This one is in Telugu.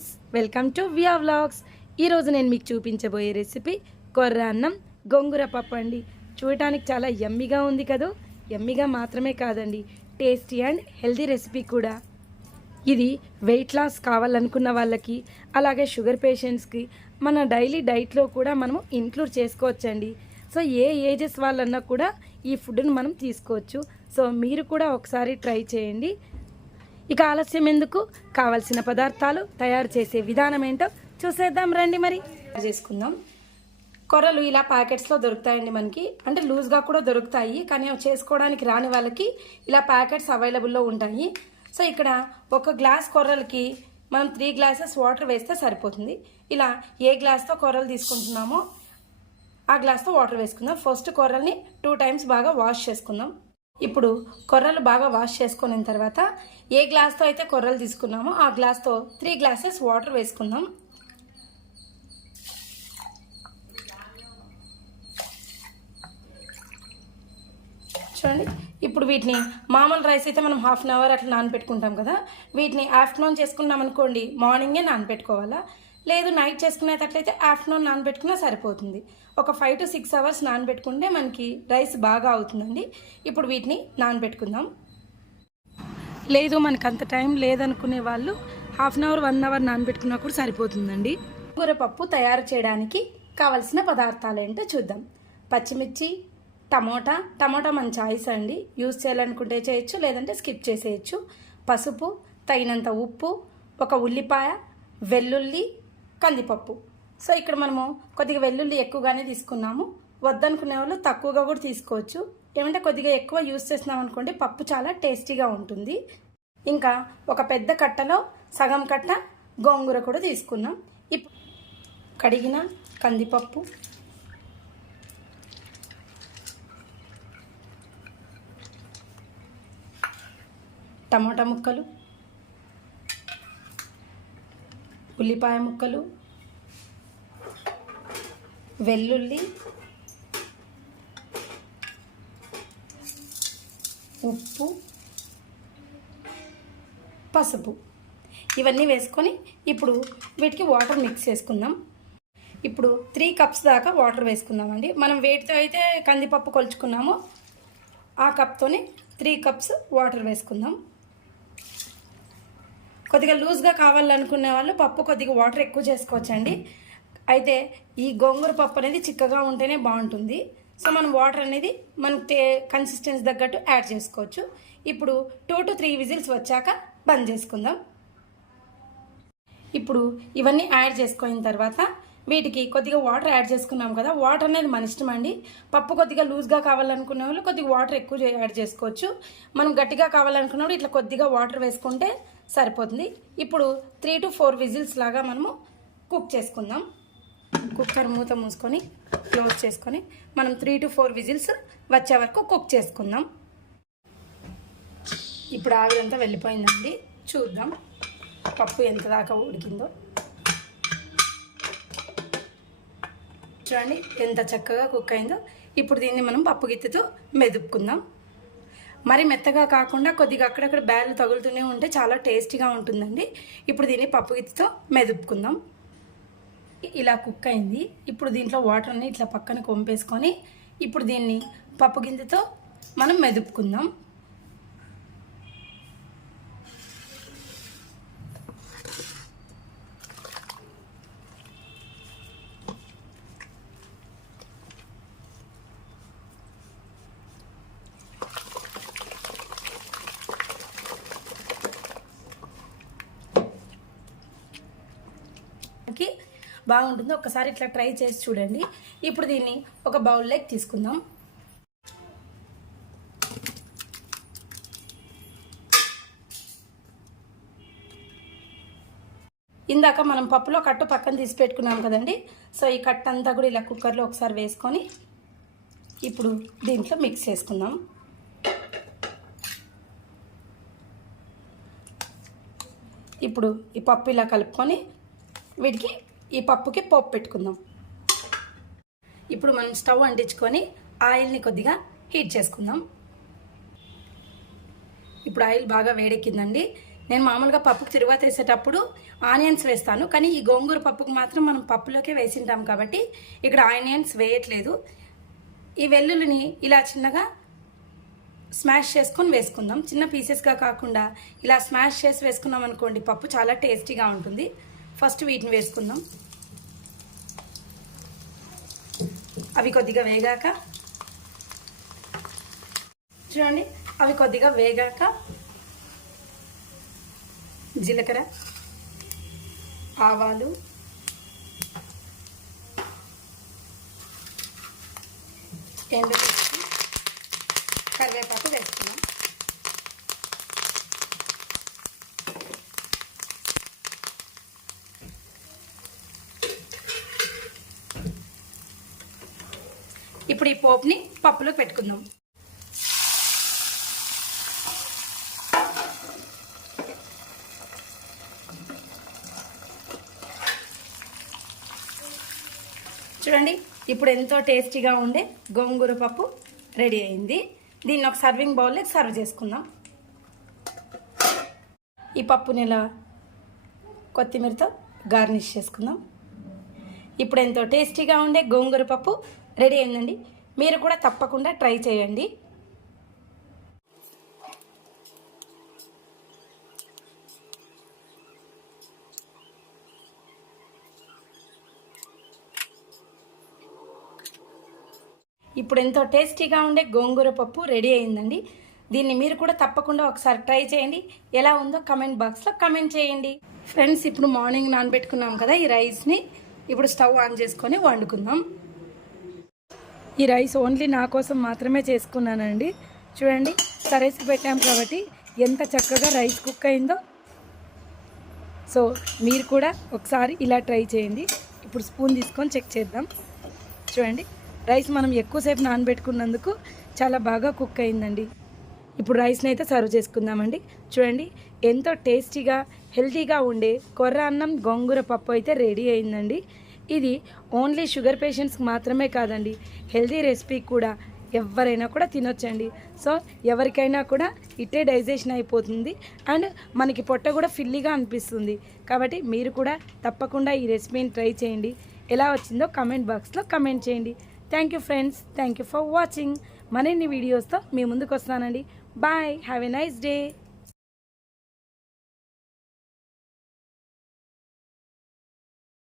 Friends, welcome to via vlogs. ఈరోజు నేను మీకు చూపించబోయే రెసిపీ కొర్ర అన్నం గోంగూర పప్పు అండి. చూడటానికి చాలా యమ్మీగా ఉంది కదా. యమ్మీగా మాత్రమే కాదండి, టేస్టీ అండ్ హెల్తీ రెసిపీ కూడా. ఇది వెయిట్ లాస్ కావాలనుకున్న వాళ్ళకి, అలాగే షుగర్ పేషెంట్స్కి మన డైలీ డైట్లో కూడా మనము ఇంక్లూడ్ చేసుకోవచ్చండి. సో ఏ ఏజెస్ వాళ్ళన్నా కూడా ఈ ఫుడ్ని మనం తీసుకోవచ్చు. సో మీరు కూడా ఒకసారి ట్రై చేయండి. ఇక ఆలస్యం ఎందుకు, కావాల్సిన పదార్థాలు, తయారు చేసే విధానం ఏంటో చూసేద్దాం రండి. మరి చేసుకుందాం. కొర్రలు ఇలా ప్యాకెట్స్లో దొరుకుతాయండి మనకి, అంటే లూజ్గా కూడా దొరుకుతాయి, కానీ అవి చేసుకోవడానికి రాని వాళ్ళకి ఇలా ప్యాకెట్స్ అవైలబుల్లో ఉంటాయి. సో ఇక్కడ ఒక గ్లాస్ కొర్రలకి మనం 3 గ్లాసెస్ వాటర్ వేస్తే సరిపోతుంది. ఇలా ఏ గ్లాస్తో కొర్రలు తీసుకుంటున్నామో ఆ గ్లాస్తో వాటర్ వేసుకుందాం. ఫస్ట్ కొర్రల్ని 2 టైమ్స్ బాగా వాష్ చేసుకుందాం. ఇప్పుడు కొర్రలు బాగా వాష్ చేసుకున్న తర్వాత ఏ గ్లాస్తో అయితే కొర్రలు తీసుకున్నామో ఆ గ్లాస్తో 3 గ్లాసెస్ వాటర్ వేసుకుందాం. చూడండి, ఇప్పుడు వీటిని మామూలు రైస్ అయితే మనం హాఫ్ అన్ అవర్ అట్లా నానబెట్టుకుంటాం కదా, వీటిని ఆఫ్టర్నూన్ చేసుకున్నాం అనుకోండి, మార్నింగే నానబెట్టుకోవాలా. లేదు నైట్ చేసుకునేటట్లయితే ఆఫ్టర్నూన్ నానబెట్టుకున్నా సరిపోతుంది. ఒక 5 to 6 అవర్స్ నానబెట్టుకుంటే మనకి రైస్ బాగా అవుతుందండి. ఇప్పుడు వీటిని నానబెట్టుకుందాం. లేదు మనకు అంత టైం లేదనుకునే వాళ్ళు హాఫ్ అన్ అవర్ 1 అవర్ నానబెట్టుకున్నా కూడా సరిపోతుందండి. గోంగూర పప్పు తయారు చేయడానికి కావలసిన పదార్థాలు ఏంటో చూద్దాం. పచ్చిమిర్చి, టమోటా మన చాయిస్ అండి, యూజ్ చేయాలనుకుంటే చేయొచ్చు, లేదంటే స్కిప్ చేసేయచ్చు. పసుపు, తగినంత ఉప్పు, ఒక ఉల్లిపాయ, వెల్లుల్లి, కందిపప్పు. సో ఇక్కడ మనము కొద్దిగా వెల్లుల్లి ఎక్కువగానే తీసుకున్నాము. వద్దనుకునే వాళ్ళు తక్కువగా కూడా తీసుకోవచ్చు. ఏమంటే కొద్దిగా ఎక్కువ యూజ్ చేసినాం అనుకోండి, పప్పు చాలా టేస్టీగా ఉంటుంది. ఇంకా ఒక పెద్ద కట్టలో సగం కట్ట గోంగూర కూడా తీసుకున్నాం. ఇప్పుడు కడిగిన కందిపప్పు, టమాటా ముక్కలు, ఉల్లిపాయ ముక్కలు, వెల్లుల్లి, ఉప్పు, పసుపు ఇవన్నీ వేసుకొని ఇప్పుడు వీటికి వాటర్ మిక్స్ చేసుకుందాం. ఇప్పుడు 3 కప్స్ దాకా వాటర్ వేసుకుందామండి. మనం వేటితో అయితే కందిపప్పు కొలుచుకున్నామో ఆ కప్తోనే 3 కప్స్ వాటర్ వేసుకుందాం. కొద్దిగా లూజ్గా కావాలనుకునే వాళ్ళు పప్పు కొద్దిగా వాటర్ ఎక్కువ చేసుకోవచ్చండి. అయితే ఈ గోంగూర పప్పు అనేది చిక్కగా ఉంటేనే బాగుంటుంది. సో మనం వాటర్ అనేది మనకి కన్సిస్టెన్సీ తగ్గట్టు యాడ్ చేసుకోవచ్చు. ఇప్పుడు 2 to 3 విజిల్స్ వచ్చాక బంద్ చేసుకుందాం. ఇప్పుడు ఇవన్నీ యాడ్ చేసుకున్న తర్వాత వీటికి కొద్దిగా వాటర్ యాడ్ చేసుకున్నాం కదా, వాటర్ అనేది మన ఇష్టం అండి. పప్పు కొద్దిగా లూజ్గా కావాలనుకునే వాళ్ళు కొద్దిగా వాటర్ ఎక్కువ యాడ్ చేసుకోవచ్చు. మనం గట్టిగా కావాలనుకున్నప్పుడు ఇట్లా కొద్దిగా వాటర్ వేసుకుంటే సరిపోతుంది. ఇప్పుడు 3 to 4 విజిల్స్ లాగా మనము కుక్ చేసుకుందాం. కుక్కర్ మూత మూసుకొని క్లోజ్ చేసుకొని మనం 3 to 4 విజిల్స్ వచ్చే వరకు కుక్ చేసుకుందాం. ఇప్పుడు ఆవిరంతా వెళ్ళిపోయిందండి. చూద్దాం పప్పు ఎంత దాకా ఉడికిందో. చూడండి ఎంత చక్కగా కుక్ అయిందో. ఇప్పుడు దీన్ని మనం పప్పు గిత్తెతో మెదుపుకుందాం. మరి మెత్తగా కాకుండా కొద్దిగా అక్కడక్కడ బ్యాలు తగులుతూనే ఉంటే చాలా టేస్టీగా ఉంటుందండి. ఇప్పుడు దీన్ని పప్పు గిత్తెతో మెదుపుకుందాం. ఇలా కుక్ అయింది. ఇప్పుడు దీంట్లో వాటర్ని ఇట్లా పక్కన కొంపేసుకొని ఇప్పుడు దీన్ని పప్పు గింజతో మనం మెదుపుకుందాం. బాగుంటుంది, ఒకసారి ఇట్లా ట్రై చేసి చూడండి. ఇప్పుడు దీన్ని ఒక బౌల్లోకి తీసుకుందాం. ఇందాక మనం పప్పులో కట్టు పక్కన తీసి పెట్టుకున్నాం కదండి. సో ఈ కట్టు అంతా కూడా ఇలా కుక్కర్లో ఒకసారి వేసుకొని ఇప్పుడు దీంట్లో మిక్స్ చేసుకుందాం. ఇప్పుడు ఈ పప్పు ఇలా కలుపుకొని వీటికి ఈ పప్పుకి పోపు పెట్టుకుందాం. ఇప్పుడు మనం స్టవ్ అంటించుకొని ఆయిల్ని కొద్దిగా హీట్ చేసుకుందాం. ఇప్పుడు ఆయిల్ బాగా వేడెక్కిందండి. నేను మామూలుగా పప్పుకు తిరువాత వేసేటప్పుడు ఆనియన్స్ వేస్తాను, కానీ ఈ గోంగూర పప్పుకు మాత్రం మనం పప్పులోకే వేసింటాం కాబట్టి ఇక్కడ ఆనియన్స్ వేయట్లేదు. ఈ వెల్లుల్లిని ఇలా చిన్నగా స్మాష్ చేసుకొని వేసుకుందాం. చిన్న పీసెస్గా కాకుండా ఇలా స్మాష్ చేసి వేసుకున్నాం అనుకోండి, పప్పు చాలా టేస్టీగా ఉంటుంది. ఫస్ట్ వీటిని వేసుకుందాం. అవి కొద్దిగా వేగాక చూడండి, అవి కొద్దిగా వేగాక జీలకర్ర, ఆవాలు, ఎండుమిర్చి, కరివేపాకు వేసుకున్నాం. ఇప్పుడు ఈ పోపుని పప్పులో పెట్టుకుందాం. చూడండి, ఇప్పుడు ఎంతో టేస్టీగా ఉండే గోంగూర పప్పు రెడీ అయింది. దీన్ని ఒక సర్వింగ్ బౌల్లో సర్వ్ చేసుకుందాం. ఈ పప్పుని ఇలా కొత్తిమీరతో గార్నిష్ చేసుకుందాం. ఇప్పుడు ఎంతో టేస్టీగా ఉండే గోంగూర పప్పు రెడీ అయిందండి. మీరు కూడా తప్పకుండా ట్రై చేయండి. ఇప్పుడు ఎంతో టేస్టీగా ఉండే గోంగూర పప్పు రెడీ అయిందండి. దీన్ని మీరు కూడా తప్పకుండా ఒకసారి ట్రై చేయండి. ఎలా ఉందో కమెంట్ బాక్స్లో కమెంట్ చేయండి. ఫ్రెండ్స్, ఇప్పుడు మార్నింగ్ నానబెట్టుకున్నాం కదా ఈ రైస్ని, ఇప్పుడు స్టవ్ ఆన్ చేసుకొని వండుకుందాం. ఈ రైస్ ఓన్లీ నా కోసం మాత్రమే చేసుకున్నానండి. చూడండి, సరేసి పెట్టాం కాబట్టి ఎంత చక్కగా రైస్ కుక్ అయిందో. సో మీరు కూడా ఒకసారి ఇలా ట్రై చేయండి. ఇప్పుడు స్పూన్ తీసుకొని చెక్ చేద్దాం. చూడండి, రైస్ మనం ఎక్కువసేపు నానబెట్టుకున్నందుకు చాలా బాగా కుక్ అయిందండి. ఇప్పుడు రైస్ని అయితే సర్వ్ చేసుకుందామండి. చూడండి, ఎంతో టేస్టీగా హెల్తీగా ఉండే కొర్ర అన్నం గోంగూర పప్పు అయితే రెడీ అయిందండి. ఇది ఓన్లీ షుగర్ పేషెంట్స్కి మాత్రమే కాదండి, హెల్తీ రెసిపీ కూడా ఎవరైనా కూడా తినొచ్చండి. సో ఎవరికైనా కూడా ఇట్టే డైజెషన్ అయిపోతుంది అండ్ మనకి పొట్ట కూడా ఫిల్లీగా అనిపిస్తుంది. కాబట్టి మీరు కూడా తప్పకుండా ఈ రెసిపీని ట్రై చేయండి. ఎలా వచ్చిందో కమెంట్ బాక్స్లో కమెంట్ చేయండి. Thank you friends, thank you for watching. మరిన్ని వీడియోస్తో మీ ముందుకు వస్తానండి. Bye, have a nice day.